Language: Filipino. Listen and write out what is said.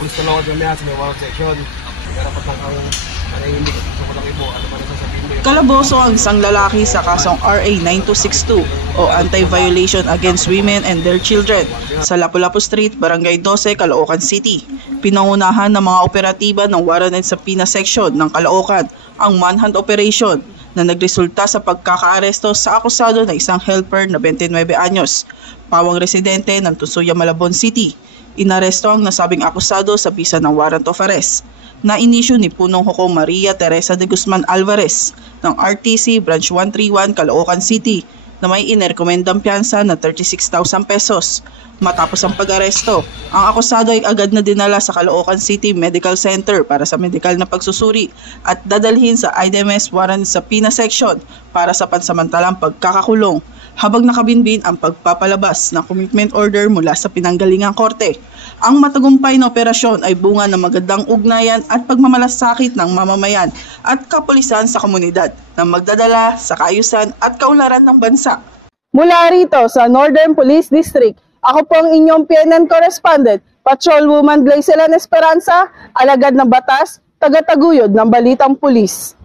pulis na lang kami sa may warrant section. Dapat lang ang nanahimik at sa kulang ipo. Ano man ang sasabihin mo yun? Kalaboso ang isang lalaki sa kasong RA 9262 o Anti-Violation Against Women and Their Children sa Lapu-Lapu Street, Barangay 12, Caloocan City. Pinangunahan ng mga operatiba ng Warrant and Subpoena Section ng Caloocan ang manhunt operation na nagresulta sa pagkakaaresto sa akusado na isang helper na 29 anyos, pawang residente ng Tusuya, Malabon City. Inaresto ang nasabing akusado sa bisa ng warrant of arrest na inisyu ni Punong Hukom Maria Teresa de Guzman Alvarez ng RTC Branch 131 Caloocan City na may inerekomendang piyansa na 36,000 pesos. Matapos ang pag-aresto, ang akusado ay agad na dinala sa Caloocan City Medical Center para sa medikal na pagsusuri at dadalhin sa IDMS Warrant sa Subpoena Section para sa pansamantalang pagkakakulong habang nakabinbin ang pagpapalabas ng commitment order mula sa pinanggalingang korte. Ang matagumpay na operasyon ay bunga ng magandang ugnayan at pagmamalasakit ng mamamayan at kapulisan sa komunidad na magdadala sa kaayusan at kaunlaran ng bansa. Mula rito sa Northern Police District, ako po ang inyong PNN correspondent, Patrolwoman Glycelan Esperanza, alagad ng batas, taga-taguyod ng Balitang Pulis.